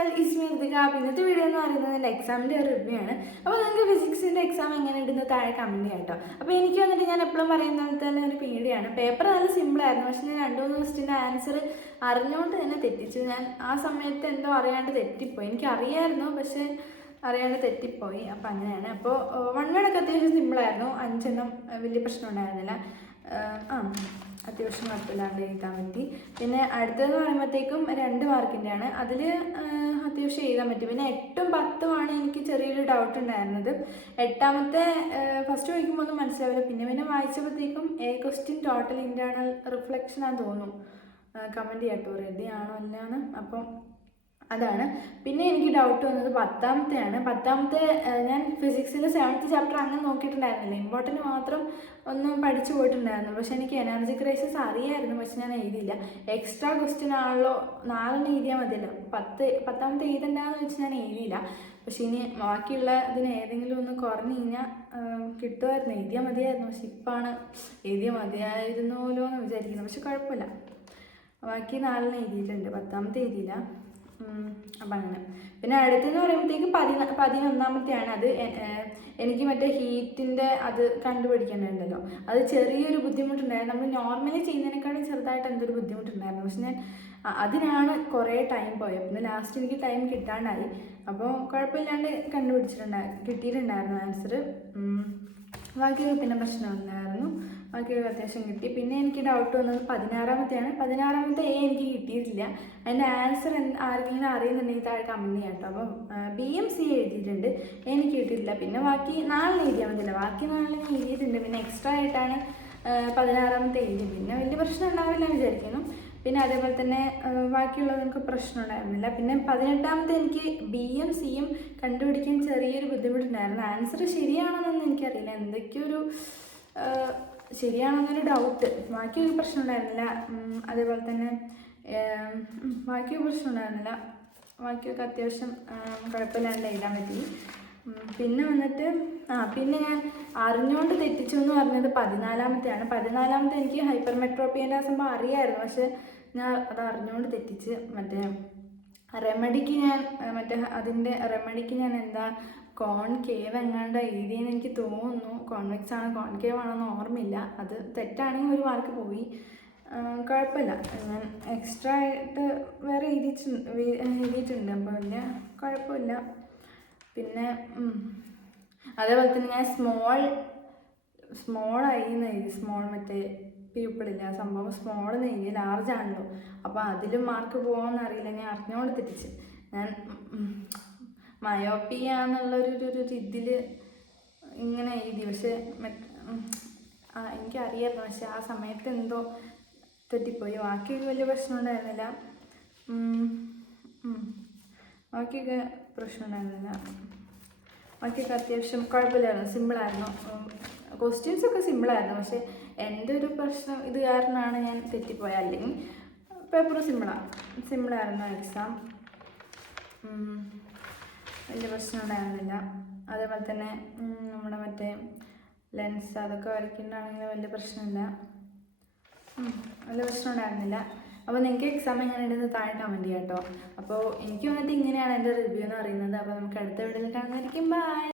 Channel ഇസ്മി ഋതിക. ഇന്നത്തെ video എന്ന് പറയുന്നത് എൻ്റെ എക്സാമിൻ്റെ ഒരു റിവ്യൂ ആണ്. അപ്പോൾ നിങ്ങൾക്ക് ഫിസിക്സിൻ്റെ എക്സാം എങ്ങനെ ഉണ്ടെന്ന് താഴെ കമൻറ്റ് ചെയ്യാം കേട്ടോ. അപ്പോൾ എനിക്ക് വന്നിട്ട് ഞാൻ എപ്പോഴും പറയുന്നത് തന്നെ ഒരു പേടിയാണ്. പേപ്പർ നല്ല സിമ്പിളായിരുന്നു, പക്ഷേ ഞാൻ 2-3 ക്വസ്റ്റിൻ്റെ ആൻസർ അറിഞ്ഞുകൊണ്ട് തന്നെ തെറ്റിച്ചു. ഞാൻ ആ സമയത്ത് എന്തോ അറിയാണ്ട് തെറ്റിപ്പോയി. എനിക്ക് അറിയാമായിരുന്നു, പക്ഷേ അറിയാണ്ട് തെറ്റിപ്പോയി. അപ്പോൾ അങ്ങനെയാണ്. അപ്പോൾ 1 വേർഡൊക്കെ അത്യാവശ്യം സിമ്പിളായിരുന്നു. 5 എണ്ണം വലിയ പ്രശ്നം ഉണ്ടായിരുന്നില്ല. അത്യാവശ്യം കുഴപ്പമില്ലാണ്ട് എഴുതാൻ പറ്റി. പിന്നെ അടുത്തതെന്ന് പറയുമ്പോഴത്തേക്കും 2 മാർക്കിൻ്റെയാണ്. അതിൽ അത്യാവശ്യം എഴുതാൻ പറ്റി. പിന്നെ 8ഉം 10ഉമാണ് എനിക്ക് ചെറിയൊരു ഡൗട്ട് ഉണ്ടായിരുന്നത്. 8ാമത്തെ ഫസ്റ്റ് വായിക്കുമ്പോൾ ഒന്നും മനസ്സിലാവില്ല. പിന്നെ വായിച്ചപ്പോഴത്തേക്കും ക്വസ്റ്റ്യൻ ടോട്ടൽ ഇൻറ്റേർണൽ റിഫ്ലക്ഷൻ ആണെന്ന് തോന്നുന്നു. കമൻറ്റ് ചെയ്യാട്ടോ റെഡി ആണോ അല്ലാന്ന്. അപ്പം അതാണ്. പിന്നെ എനിക്ക് ഡൗട്ട് വന്നത് 10ാമത്തെയാണ്. 10ാമത്തെ ഞാൻ ഫിസിക്സിൻ്റെ 7th ചാപ്റ്റർ അങ്ങനെ നോക്കിയിട്ടുണ്ടായിരുന്നില്ല. ഇമ്പോർട്ടൻറ്റ് മാത്രം ഒന്ന് പഠിച്ചു പോയിട്ടുണ്ടായിരുന്നു. പക്ഷേ എനിക്ക് എനർജി ക്രൈസിസ് അറിയായിരുന്നു, പക്ഷെ ഞാൻ എഴുതിയില്ല. എക്സ്ട്രാ ക്വസ്റ്റ്യൻ ആണല്ലോ, 4 എഴുതിയാൽ മതിയല്ലോ. 10ാമത്തെ എഴുതണ്ടെന്ന് വെച്ച് ഞാൻ എഴുതിയില്ല. പക്ഷേ ഇനി ബാക്കിയുള്ള ഇതിന് ഏതെങ്കിലും ഒന്ന് കുറഞ്ഞു കഴിഞ്ഞാൽ കിട്ടുമായിരുന്നു, എഴുതിയാൽ മതിയായിരുന്നു. പക്ഷെ ഇപ്പാണ് എഴുതിയാൽ മതിയായിരുന്നല്ലോ എന്ന് വിചാരിക്കുന്നത്. പക്ഷെ കുഴപ്പമില്ല, ബാക്കി 4 എഴുതിയിട്ടുണ്ട്, 10ാമത്തെ എഴുതിയില്ല. അപ്പം അങ്ങനെ. പിന്നെ അടുത്തെന്ന് പറയുമ്പോഴത്തേക്കും 11ാമത്തെയാണ്. അത് എനിക്ക് മറ്റേ ഹീറ്റിൻ്റെ അത് കണ്ടുപിടിക്കേണ്ടതുണ്ടല്ലോ, അത് ചെറിയൊരു ബുദ്ധിമുട്ടുണ്ടായിരുന്നു. നമ്മൾ നോർമലി ചെയ്യുന്നതിനേക്കാളും ചെറുതായിട്ട് എന്തൊരു ബുദ്ധിമുട്ടുണ്ടായിരുന്നു. പക്ഷെ ഞാൻ അതിനാണ് കുറേ ടൈം പോയത്. പിന്നെ ലാസ്റ്റ് എനിക്ക് ടൈം കിട്ടാണ്ടായി. അപ്പോൾ കുഴപ്പമില്ലാണ്ട് കിട്ടിയിട്ടുണ്ടായിരുന്നു ആൻസർ. ബാക്കിയൊക്കെ പിന്നെ പ്രശ്നമുണ്ടായിരുന്നു, ബാക്കിയൊക്കെ അത്യാവശ്യം കിട്ടി. പിന്നെ എനിക്ക് ഡൗട്ട് വന്നത് 16ാമത്തെയാണ്. 16ാമത്തെ എനിക്ക് കിട്ടിയിട്ടില്ല. അതിൻ്റെ ആൻസർ ആർക്കെങ്കിലും അറിയുന്നുണ്ടെങ്കിൽ താഴെ കമൻറ്റ് ചെയ്യാം കേട്ടോ. അപ്പം BMC എഴുതിയിട്ടുണ്ട്, എനിക്ക് കിട്ടിയിട്ടില്ല. പിന്നെ ബാക്കി 4 എഴുതിയാൽ മതിയല്ലോ. ബാക്കി 4 ഞാൻ എഴുതിയിട്ടുണ്ട്. പിന്നെ എക്സ്ട്രാ ആയിട്ടാണ് 16ാമത്തെ എഴുതിയത്. പിന്നെ വലിയ പ്രശ്നം ഉണ്ടാവില്ല വിചാരിക്കുന്നു. പിന്നെ അതേപോലെ തന്നെ ബാക്കിയുള്ളതൊക്കെ പ്രശ്നം ഉണ്ടായിരുന്നില്ല. പിന്നെ 18ാമത്തെ എനിക്ക് BMCയും കണ്ടുപിടിക്കാൻ ചെറിയൊരു ബുദ്ധിമുട്ടുണ്ടായിരുന്നു. ആൻസർ ശരിയാണെന്നൊന്നും എനിക്കറിയില്ല, എന്തൊക്കെയൊരു ശരിയാണെന്നൊരു ഡൗട്ട്. ബാക്കിയൊരു പ്രശ്നം ഉണ്ടായിരുന്നില്ല. അതേപോലെ തന്നെ ബാക്കിയൊരു പ്രശ്നം ഉണ്ടായിരുന്നില്ല. ബാക്കിയൊക്കെ അത്യാവശ്യം കുഴപ്പമില്ലാണ്ട് എഴുതാൻ പറ്റി. പിന്നെ വന്നിട്ട് പിന്നെ ഞാൻ അറിഞ്ഞുകൊണ്ട് തെറ്റിച്ചു എന്ന് പറഞ്ഞത് 14ാമത്തെയാണ്. 14ാമത്തെ എനിക്ക് ഹൈപ്പർമെട്രോപ്പിയൻ്റെ സംഭവം അറിയാമായിരുന്നു, പക്ഷെ ഞാൻ അത് അറിഞ്ഞുകൊണ്ട് തെറ്റിച്ച്. മറ്റേ റെമഡിക്ക് ഞാൻ എന്താ കോൺകേവ് എങ്ങാണ്ട് എഴുതിയെന്ന് എനിക്ക് തോന്നുന്നു. കോൺവെക്സ് ആണ് കോൺകേവ് ആണെന്ന് ഓർമ്മയില്ല. അത് തെറ്റാണെങ്കിൽ 1 മാർക്ക് പോയി. കുഴപ്പമില്ല, ഞാൻ എക്സ്ട്രാ ആയിട്ട് വേറെ എഴുതിയിട്ടുണ്ട്. അപ്പോൾ വലിയ കുഴപ്പമില്ല. പിന്നെ അതേപോലെ തന്നെ ഞാൻ സ്മോൾ ആയിന്ന് എഴുതി. സ്മോൾ മറ്റേ പീപ്പിളില്ല ആ സംഭവം, സ്മോൾ എഴുതി, ലാർജ് ആണല്ലോ. അപ്പോൾ അതിലും മാർക്ക് പോകുമെന്ന് അറിയില്ല, ഞാൻ അറിഞ്ഞുകൊണ്ട് തെറ്റിച്ച്. ഞാൻ മയോപ്പിയ എന്നുള്ളൊരു ഇതിൽ ഇങ്ങനെ എഴുതി. പക്ഷെ എനിക്കറിയായിരുന്നു, പക്ഷെ ആ സമയത്ത് എന്തോ തെറ്റിപ്പോയി. ബാക്കിയൊക്കെ വലിയ പ്രശ്നം ഉണ്ടായിരുന്നില്ല. ബാക്കിയൊക്കെ പ്രശ്നം ഉണ്ടായിരുന്നില്ല. ബാക്കിയൊക്കെ അത്യാവശ്യം കുഴപ്പമില്ലായിരുന്നു, സിമ്പിളായിരുന്നു. ക്വസ്റ്റ്യൻസൊക്കെ സിമ്പിളായിരുന്നു. പക്ഷേ എൻ്റെ ഒരു പ്രശ്നം ഇത് കാരണമാണ് ഞാൻ തെറ്റിപ്പോയത്. അല്ലെങ്കിൽ പേപ്പർ സിമ്പിളായിരുന്നു എക്സാം. വലിയ പ്രശ്നം ഉണ്ടായിരുന്നില്ല. അതേപോലെ തന്നെ നമ്മുടെ മറ്റേ ലെൻസ് അതൊക്കെ വരയ്ക്കേണ്ടതാണെങ്കിൽ വലിയ പ്രശ്നമില്ല, വലിയ പ്രശ്നം ഉണ്ടായിരുന്നില്ല. അപ്പോൾ നിങ്ങൾക്ക് എക്സാം എങ്ങനെ ഉണ്ടെന്ന് താഴെ കമൻറ്റ് ചെയ്യാം കേട്ടോ. അപ്പോൾ എനിക്ക് വന്നിട്ട് ഇങ്ങനെയാണ് എൻ്റെ റിവ്യൂ എന്ന് പറയുന്നത്. അപ്പോൾ നമുക്ക് അടുത്ത വീഡിയോയിൽ കാണുന്നതായിരിക്കും. ബൈ.